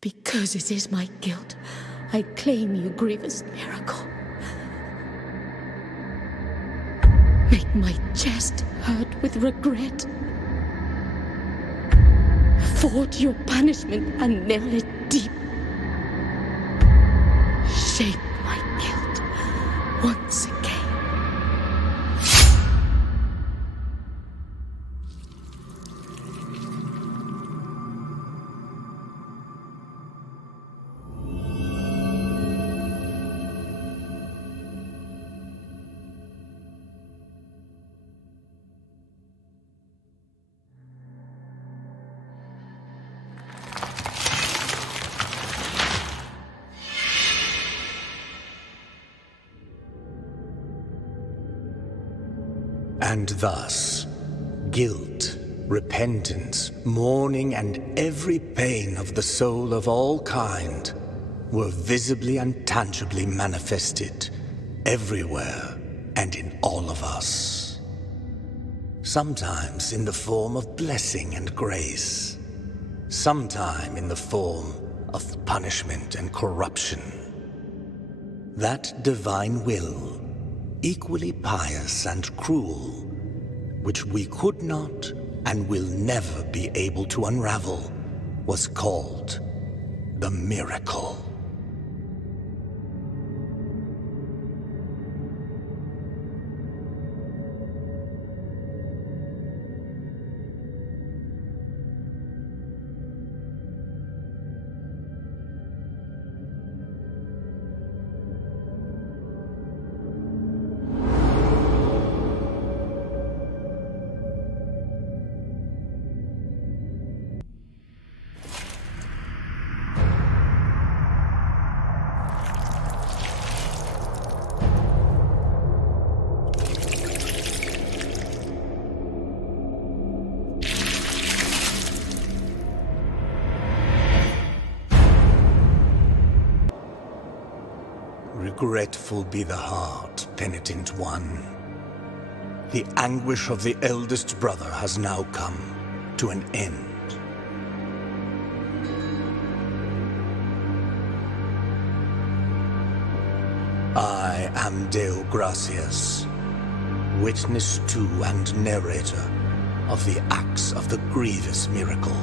Because it is my guilt, I claim you, grievous miracle. Make my chest hurt with regret. Forge your punishment and nail it deep. Shape my guilt once again. And thus, guilt, repentance, mourning, and every pain of the soul of all kind were visibly and tangibly manifested everywhere and in all of us. Sometimes in the form of blessing and grace, sometime in the form of punishment and corruption. That divine will, equally pious and cruel, which we could not and will never be able to unravel, was called the miracle. Regretful be the heart, penitent one. The anguish of the eldest brother has now come to an end. I am Deo Gracias, witness to and narrator of the acts of the grievous miracle.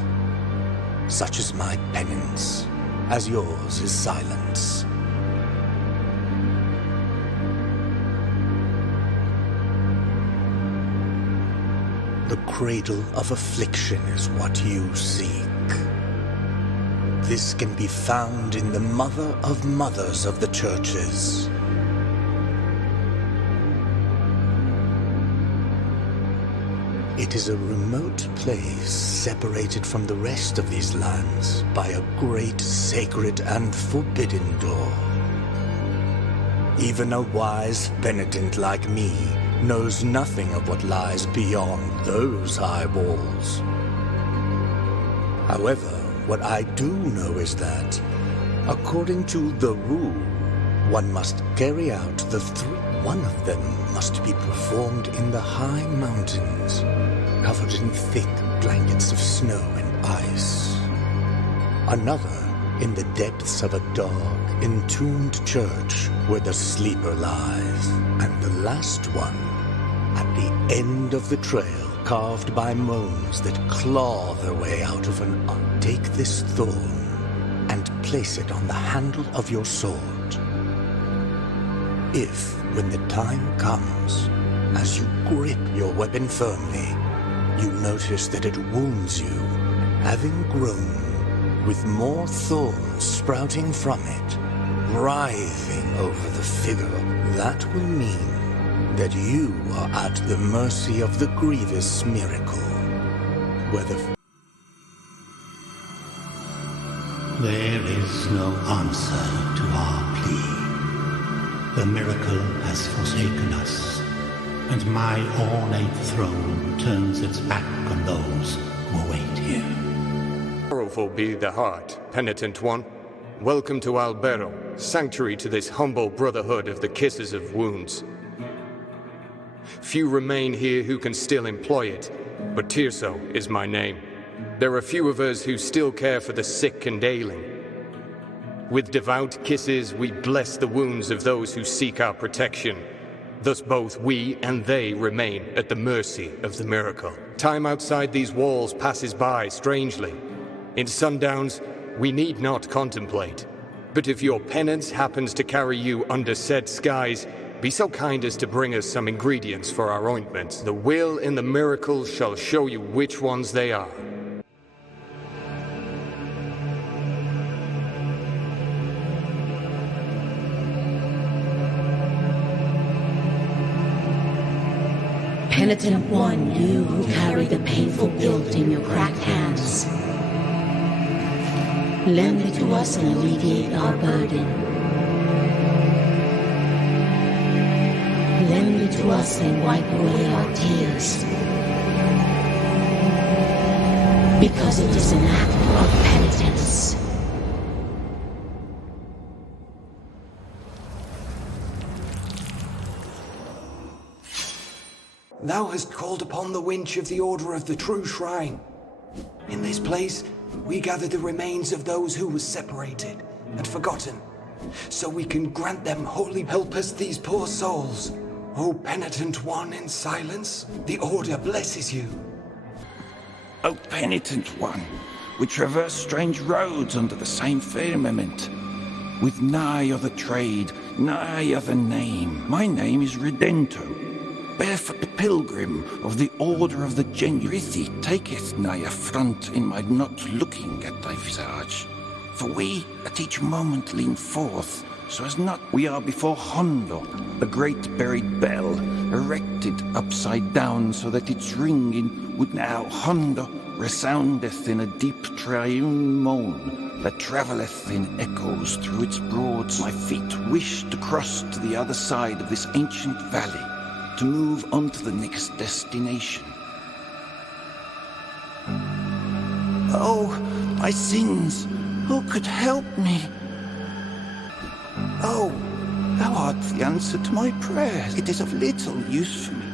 Such is my penance, as yours is silence. The cradle of affliction is what you seek. This can be found in the mother of mothers of the churches. It is a remote place separated from the rest of these lands by a great sacred and forbidden door. Even a wise penitent like me knows nothing of what lies beyond those high walls. However, what I do know is that, according to the rule, one must carry out the three. One of them must be performed in the high mountains, covered in thick blankets of snow and ice. Another in the depths of a dark, entombed church where the sleeper lies. And the last one at the end of the trail, carved by moans that claw their way out of an take this thorn and place it on the handle of your sword. If, when the time comes, as you grip your weapon firmly, you notice that it wounds you, having grown, with more thorns sprouting from it, writhing over the figure, that will mean that you are at the mercy of the grievous miracle, whether there is no answer to our plea. The miracle has forsaken us, and my ornate throne turns its back on those who await here. Sorrowful be the heart, penitent one. Welcome to Albero, sanctuary to this humble brotherhood of the kisses of wounds. Few remain here who can still employ it, but Tirso is my name. There are few of us who still care for the sick and ailing. With devout kisses, we bless the wounds of those who seek our protection. Thus both we and they remain at the mercy of the miracle. Time outside these walls passes by strangely. In sundowns, we need not contemplate. But if your penance happens to carry you under said skies, be so kind as to bring us some ingredients for our ointments. The will in the miracle shall show you which ones they are. Penitent one, you who carry the painful guilt in your cracked hands, lend it to us and alleviate our burden. Lend it to us and wipe away our tears. Because it is an act of penitence. Thou hast called upon the winch of the Order of the True Shrine. In this place, we gather the remains of those who were separated and forgotten, so we can grant them holy help us these poor souls. O penitent one in silence, the Order blesses you. O penitent one, we traverse strange roads under the same firmament, with nigh other trade, nigh other name. My name is Redento, barefoot pilgrim of the Order of the Genuity, taketh nigh affront in my not looking at thy visage. For we at each moment lean forth, so as not we are before Hondo, the great buried bell, erected upside down so that its ringing would now Hondo resoundeth in a deep triune moan that travelleth in echoes through its broads. My feet wish to cross to the other side of this ancient valley, to move on to the next destination. Oh, my sins, who could help me? Oh, thou art the answer to my prayers. It is of little use for me.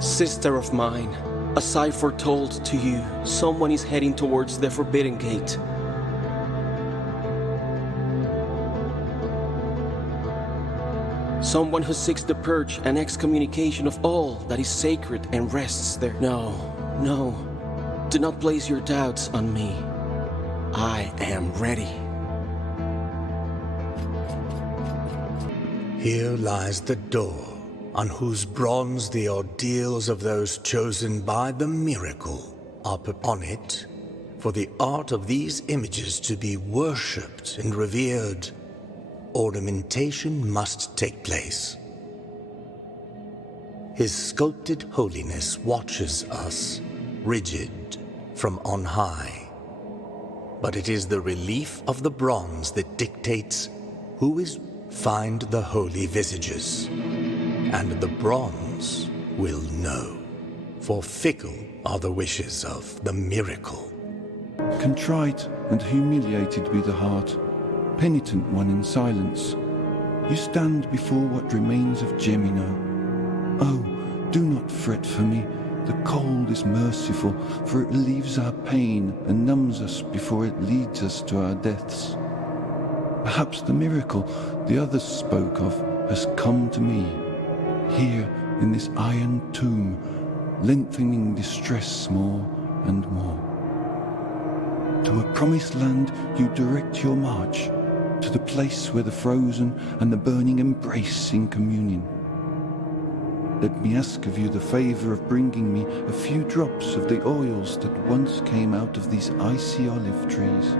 Sister of mine, as I foretold to you, someone is heading towards the Forbidden Gate. Someone who seeks the purge and excommunication of all that is sacred and rests there. No, no, do not place your doubts on me. I am ready. Here lies the door, on whose bronze the ordeals of those chosen by the miracle are put on it, for the art of these images to be worshipped and revered. Ornamentation must take place. His sculpted holiness watches us, rigid, from on high. But it is the relief of the bronze that dictates who is find the holy visages. And the bronze will know, for fickle are the wishes of the miracle. Contrite and humiliated be the heart, penitent one in silence, you stand before what remains of Gemino. Oh, do not fret for me, the cold is merciful, for it relieves our pain and numbs us before it leads us to our deaths. Perhaps the miracle the others spoke of has come to me, here in this iron tomb, lengthening distress more and more. To a promised land you direct your march, to the place where the frozen and the burning embrace in communion. Let me ask of you the favor of bringing me a few drops of the oils that once came out of these icy olive trees,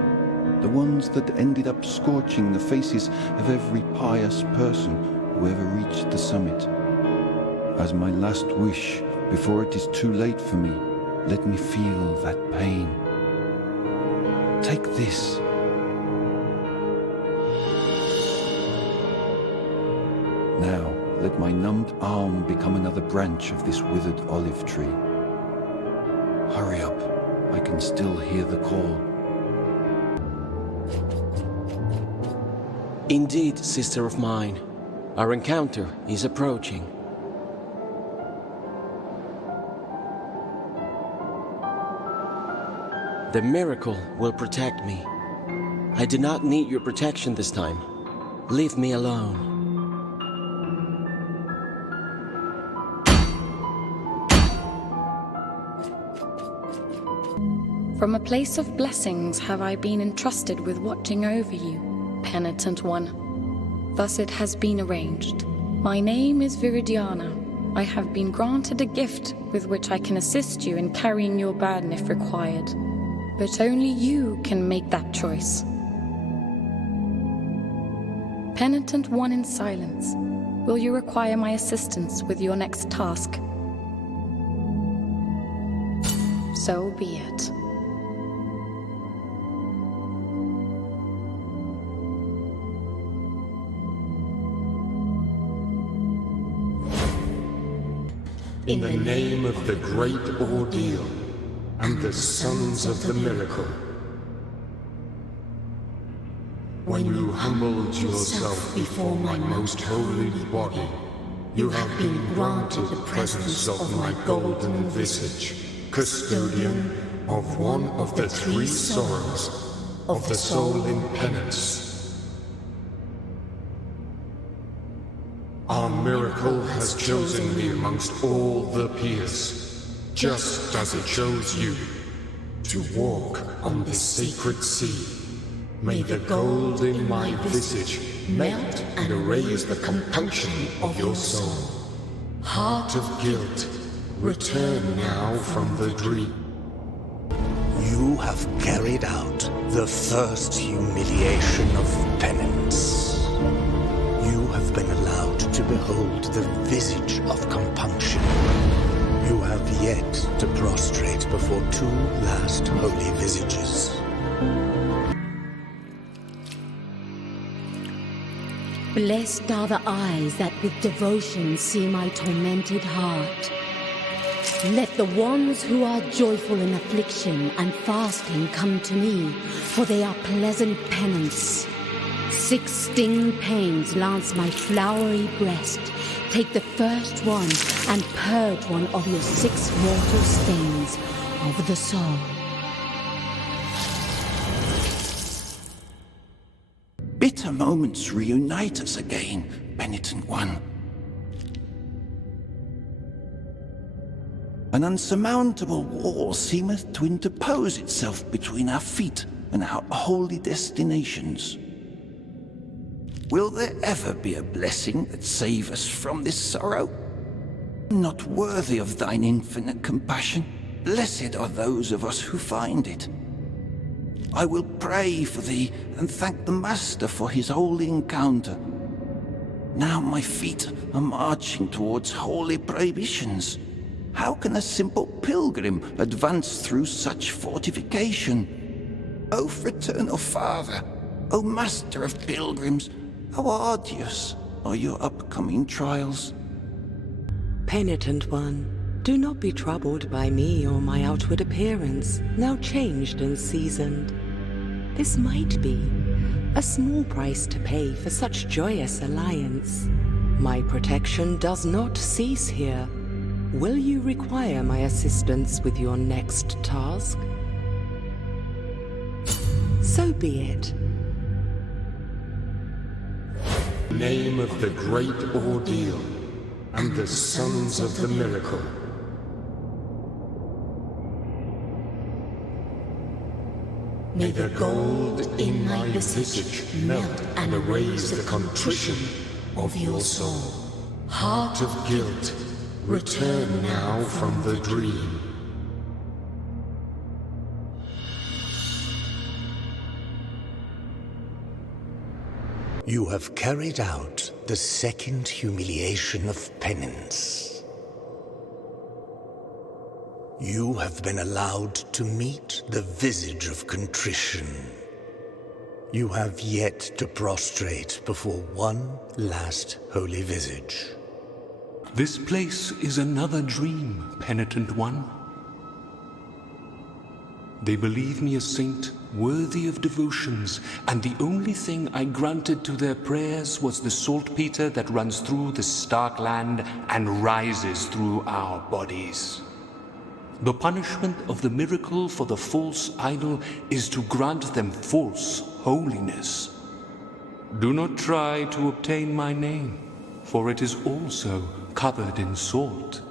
the ones that ended up scorching the faces of every pious person who ever reached the summit. As my last wish, before it is too late for me, let me feel that pain. Take this. Now, let my numbed arm become another branch of this withered olive tree. Hurry up, I can still hear the call. Indeed, sister of mine, our encounter is approaching. The miracle will protect me. I do not need your protection this time. Leave me alone. From a place of blessings have I been entrusted with watching over you, penitent one. Thus it has been arranged. My name is Viridiana. I have been granted a gift with which I can assist you in carrying your burden if required. But only you can make that choice. Penitent one in silence, will you require my assistance with your next task? So be it. In the name of the great ordeal and the sons of the miracle, when you humbled yourself before my most holy body, you have been granted the presence of my golden visage, custodian of one of the three sorrows of the soul in penance. Our miracle has chosen me amongst all the peers, just as it chose you, to walk on the sacred sea. May the gold in my visage melt and erase the compunction of your soul. Heart of guilt, return now from the dream. You have carried out the first humiliation of penance. You have been allowed to behold the visage of compunction. You have yet to prostrate before two last holy visages. Blessed are the eyes that with devotion see my tormented heart. Let the ones who are joyful in affliction and fasting come to me, for they are pleasant penance. 6 stinging pains lance my flowery breast. Take the first one and purge one of your 6 mortal stains of the soul. Bitter moments reunite us again, penitent one. An unsurmountable wall seemeth to interpose itself between our feet and our holy destinations. Will there ever be a blessing that save us from this sorrow? Not worthy of thine infinite compassion, blessed are those of us who find it. I will pray for thee and thank the Master for his holy encounter. Now my feet are marching towards holy prohibitions. How can a simple pilgrim advance through such fortification? O fraternal Father, O Master of pilgrims, how arduous are your upcoming trials? Penitent one, do not be troubled by me or my outward appearance, now changed and seasoned. This might be a small price to pay for such joyous alliance. My protection does not cease here. Will you require my assistance with your next task? So be it. Name of the great ordeal and the sons of the miracle. May the gold in my visage melt and erase the contrition of your soul. Heart of guilt, return now from the dream. You have carried out the second humiliation of penance. You have been allowed to meet the visage of contrition. You have yet to prostrate before one last holy visage. This place is another dream, penitent one. They believe me a saint worthy of devotions, and the only thing I granted to their prayers was the saltpeter that runs through the stark land and rises through our bodies. The punishment of the miracle for the false idol is to grant them false holiness. Do not try to obtain my name, for it is also covered in salt.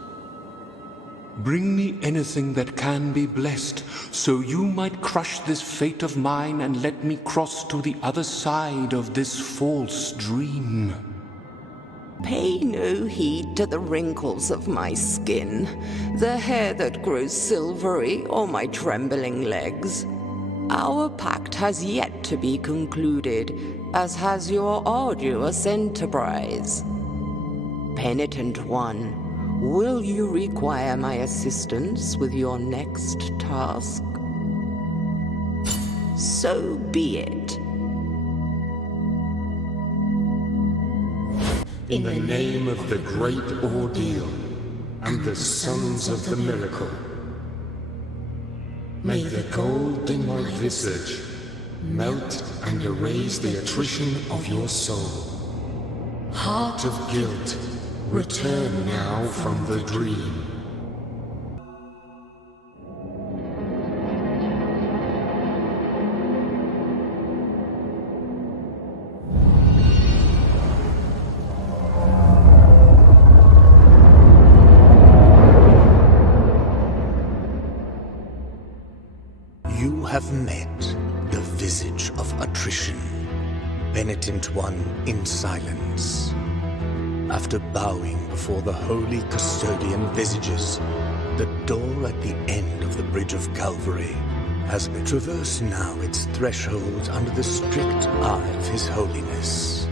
Bring me anything that can be blessed, so you might crush this fate of mine and let me cross to the other side of this false dream. Pay no heed to the wrinkles of my skin, the hair that grows silvery, or my trembling legs. Our pact has yet to be concluded, as has your arduous enterprise. Penitent one, will you require my assistance with your next task? So be it. In the name of the great ordeal and the sons of the miracle, may the gold in my visage melt and erase the attrition of your soul. Heart of guilt, return now from the dream. You have met the visage of attrition, penitent one in silence. After bowing before the holy custodian visages, the door at the end of the Bridge of Calvary has been traversed now its threshold under the strict eye of His Holiness.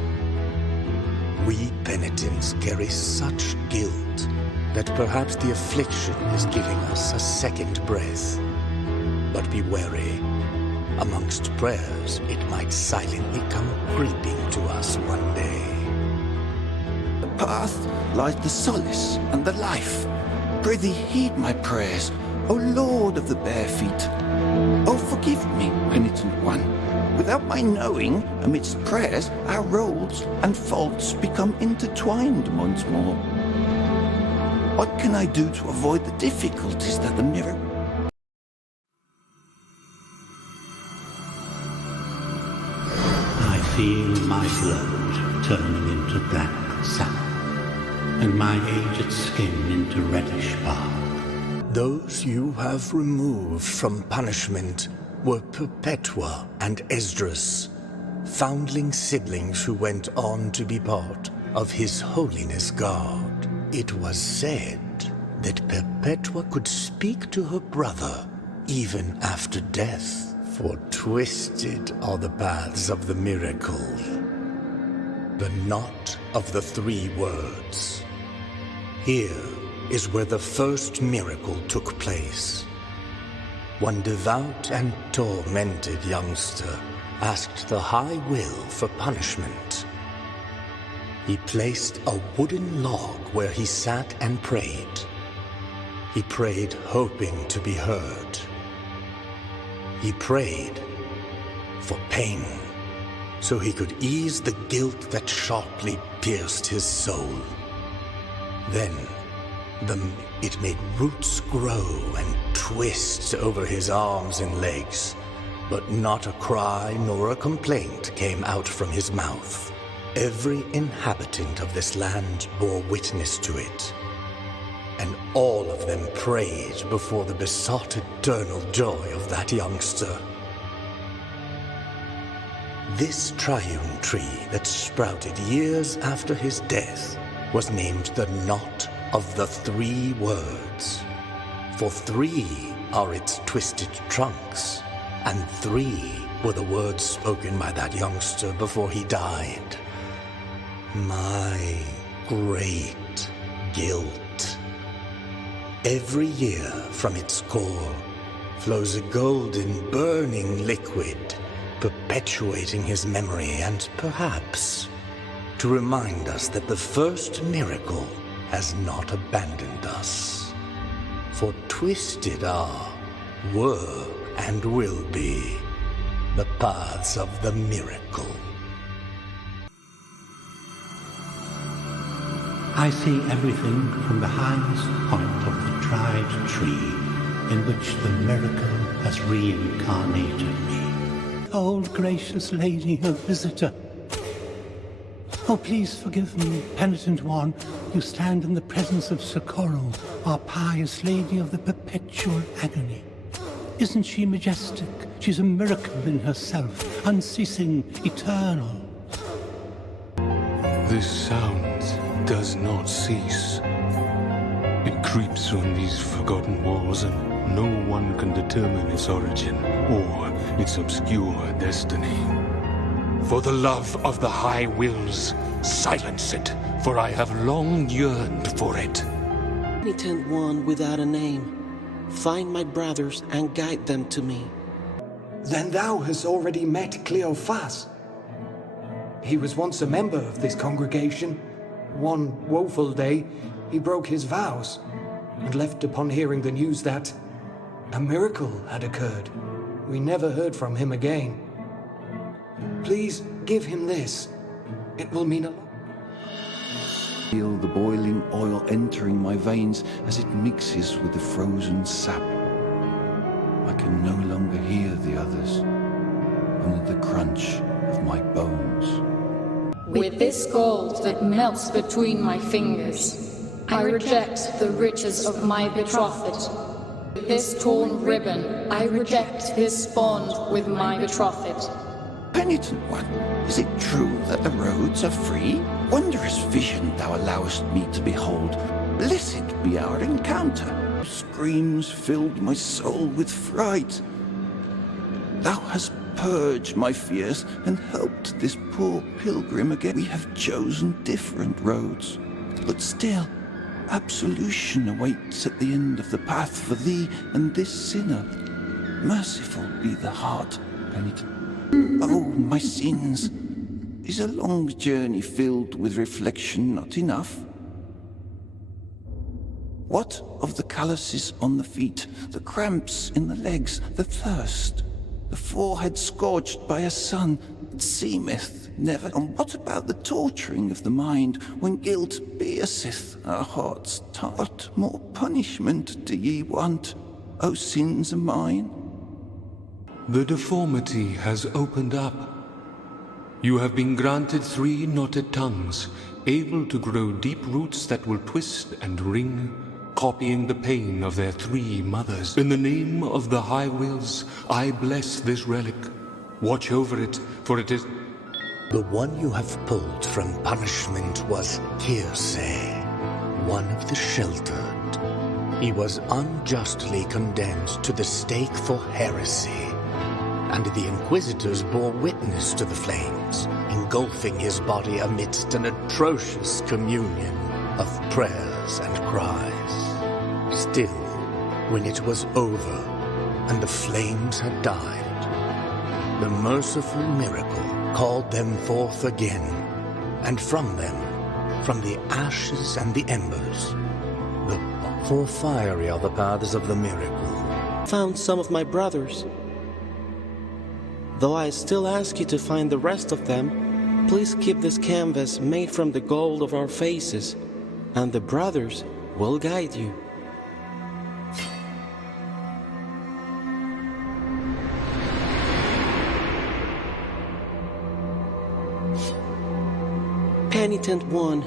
We penitents carry such guilt that perhaps the affliction is giving us a second breath. But be wary. Amongst prayers, it might silently come creeping to us one day. The path lies the solace and the life. Prithee heed my prayers, O Lord of the bare feet. Oh, forgive me, penitent one. Without my knowing, amidst prayers, our roles and faults become intertwined once more. What can I do to avoid the difficulties that the mirror... I feel my blood turning into black sap, and my aged skin into reddish bark. Those you have removed from punishment were Perpetua and Esdras, foundling siblings who went on to be part of His Holiness God. It was said that Perpetua could speak to her brother even after death. For twisted are the paths of the miracle, the knot of the 3 words. Here is where the first miracle took place. One devout and tormented youngster asked the high will for punishment. He placed a wooden log where he sat and prayed. He prayed hoping to be heard. He prayed for pain, so he could ease the guilt that sharply pierced his soul. Then, it made roots grow and twist over his arms and legs, but not a cry nor a complaint came out from his mouth. Every inhabitant of this land bore witness to it, and all of them prayed before the besotted eternal joy of that youngster. This triune tree that sprouted years after his death was named the Knot of the 3 Words. For 3 are its twisted trunks, and 3 were the words spoken by that youngster before he died. My great guilt. Every year from its core flows a golden, burning liquid, perpetuating his memory and perhaps to remind us that the first miracle has not abandoned us. For twisted are, were, and will be the paths of the miracle. I see everything from the highest point of the dried tree in which the miracle has reincarnated me. Old gracious lady, O visitor. Oh, please forgive me, penitent one. You stand in the presence of Socorro, our pious lady of the perpetual agony. Isn't she majestic? She's a miracle in herself, unceasing, eternal. This sound does not cease. It creeps on these forgotten walls, and no one can determine its origin or its obscure destiny. For the love of the high wills, silence it, for I have long yearned for it. Penitent one without a name, find my brothers and guide them to me. Then thou hast already met Cleophas. He was once a member of this congregation. One woeful day, he broke his vows and left upon hearing the news that a miracle had occurred. We never heard from him again. Please give him this. It will mean a lot. Feel the boiling oil entering my veins as it mixes with the frozen sap. I can no longer hear the others, only the crunch of my bones. With this gold that melts between my fingers, I reject the riches of my betrothed. With this torn ribbon, I reject this bond with my betrothed. Penitent one, is it true that the roads are free? Wondrous vision thou allowest me to behold. Blessed be our encounter. Screams filled my soul with fright. Thou hast purged my fears and helped this poor pilgrim again. We have chosen different roads, but still, absolution awaits at the end of the path for thee and this sinner. Merciful be the heart, penitent. Oh, my sins! Is a long journey filled with reflection not enough? What of the calluses on the feet, the cramps in the legs, the thirst, the forehead scorched by a sun that seemeth never? And what about the torturing of the mind when guilt pierceth our hearts? What more punishment do ye want, O sins of mine? The deformity has opened up. You have been granted 3 knotted tongues, able to grow deep roots that will twist and wring, copying the pain of their 3 mothers. In the name of the high wills, I bless this relic. Watch over it, for it is... The one you have pulled from punishment was Hearsay, one of the sheltered. He was unjustly condemned to the stake for heresy, and the Inquisitors bore witness to the flames, engulfing his body amidst an atrocious communion of prayers and cries. Still, when it was over, and the flames had died, the merciful miracle called them forth again, and from them, from the ashes and the embers, for fiery are the paths of the miracle. Found some of my brothers. Though I still ask you to find the rest of them, please keep this canvas made from the gold of our faces, and the brothers will guide you. Penitent one,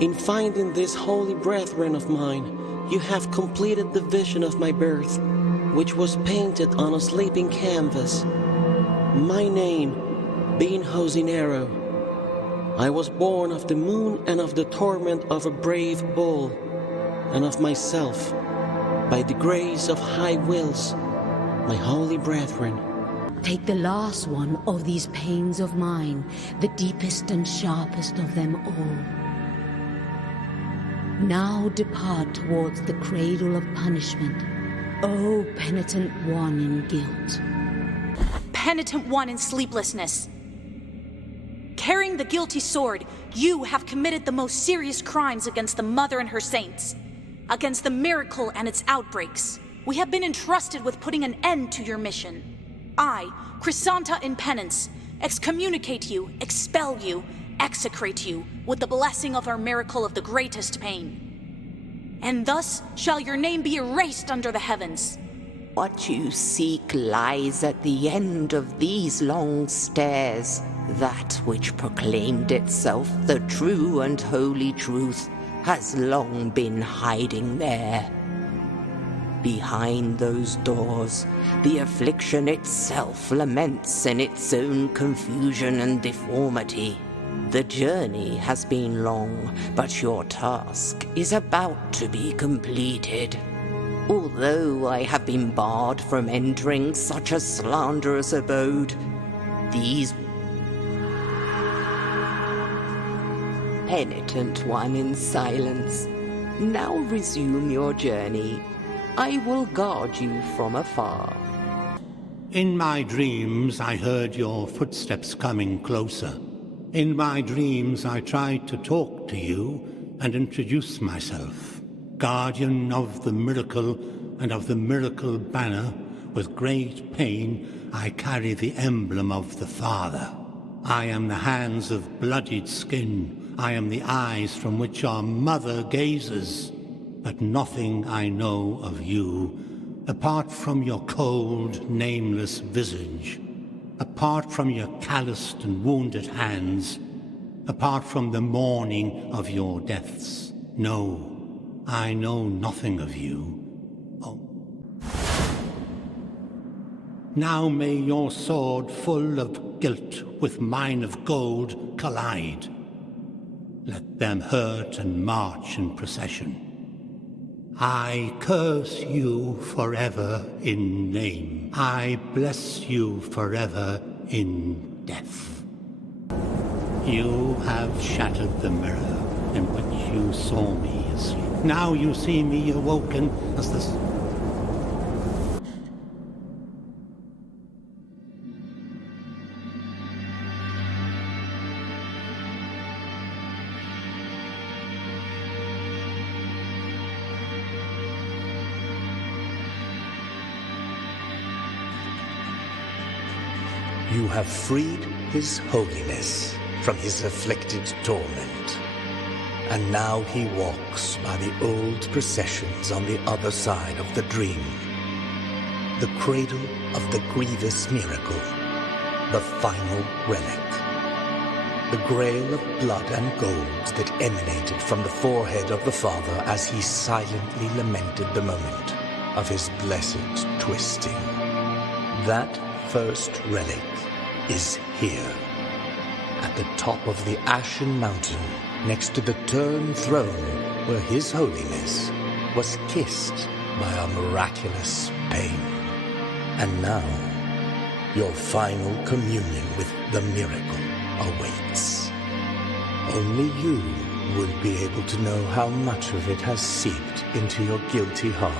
in finding this holy brethren of mine, you have completed the vision of my birth, which was painted on a sleeping canvas. My name being Josinero, I was born of the moon and of the torment of a brave bull, and of myself, by the grace of high wills, my holy brethren. Take the last one of these pains of mine, the deepest and sharpest of them all. Now depart towards the cradle of punishment, O penitent one in guilt. Penitent one in sleeplessness. Carrying the guilty sword, you have committed the most serious crimes against the Mother and her saints, against the miracle and its outbreaks. We have been entrusted with putting an end to your mission. I, Chrysanta in penance, excommunicate you, expel you, execrate you with the blessing of our miracle of the greatest pain. and thus shall your name be erased under the heavens. What you seek lies at the end of these long stairs. That which proclaimed itself the true and holy truth has long been hiding there. Behind those doors, the affliction itself laments in its own confusion and deformity. The journey has been long, but your task is about to be completed. Although I have been barred from entering such a slanderous abode, these... Penitent one in silence, now resume your journey. I will guard you from afar. In my dreams, I heard your footsteps coming closer. In my dreams, I tried to talk to you and introduce myself. Guardian of the miracle and of the miracle banner, with great pain, I carry the emblem of the Father. I am the hands of bloodied skin. I am the eyes from which our mother gazes. But nothing I know of you, apart from your cold, nameless visage, apart from your calloused and wounded hands, apart from the mourning of your deaths. No, I know nothing of you. Oh. Now may your sword full of guilt with mine of gold collide. Let them hurt and march in procession. I curse you forever in name. I bless you forever in death. You have shattered the mirror in which you saw me asleep. Now you see me awoken as the... You have freed his holiness from his afflicted torment, and now he walks by the old processions on the other side of the dream, the cradle of the grievous miracle, the final relic, the grail of blood and gold that emanated from the forehead of the Father as he silently lamented the moment of his blessed twisting. That first relic is here, at the top of the Ashen Mountain, next to the Turned Throne, where His Holiness was kissed by a miraculous pain. And now, your final communion with the miracle awaits. Only you will be able to know how much of it has seeped into your guilty heart.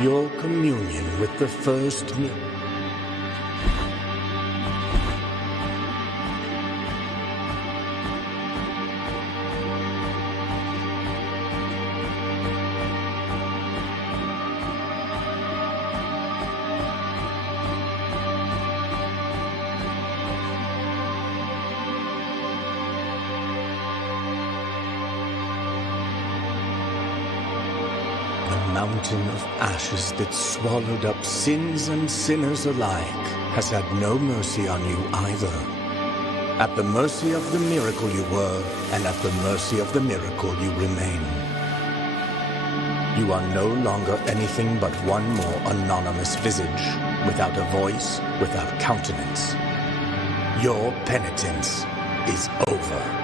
Your communion with the first miracle. Mountain of ashes that swallowed up sins and sinners alike has had no mercy on you either. At the mercy of the miracle you were, and at the mercy of the miracle you remain. You are no longer anything but one more anonymous visage, without a voice, without countenance. Your penitence is over.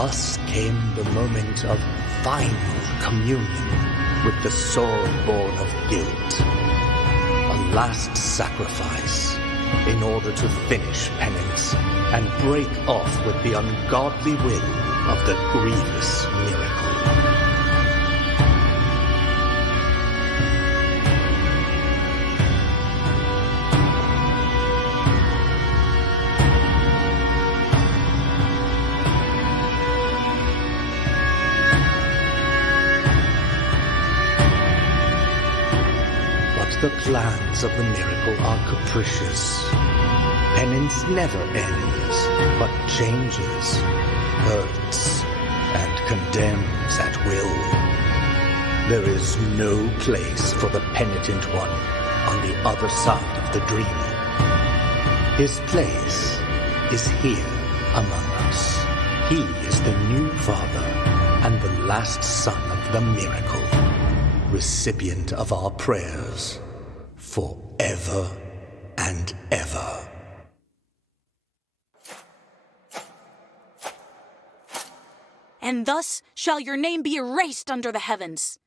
Thus came the moment of final communion with the sword born of guilt. A last sacrifice in order to finish penance and break off with the ungodly will of the grievous miracle. The plans of the miracle are capricious. Penance never ends, but changes, hurts, and condemns at will. There is no place for the penitent one on the other side of the dream. His place is here among us. He is the new father and the last son of the miracle, recipient of our prayers forever and ever. And thus shall your name be erased under the heavens.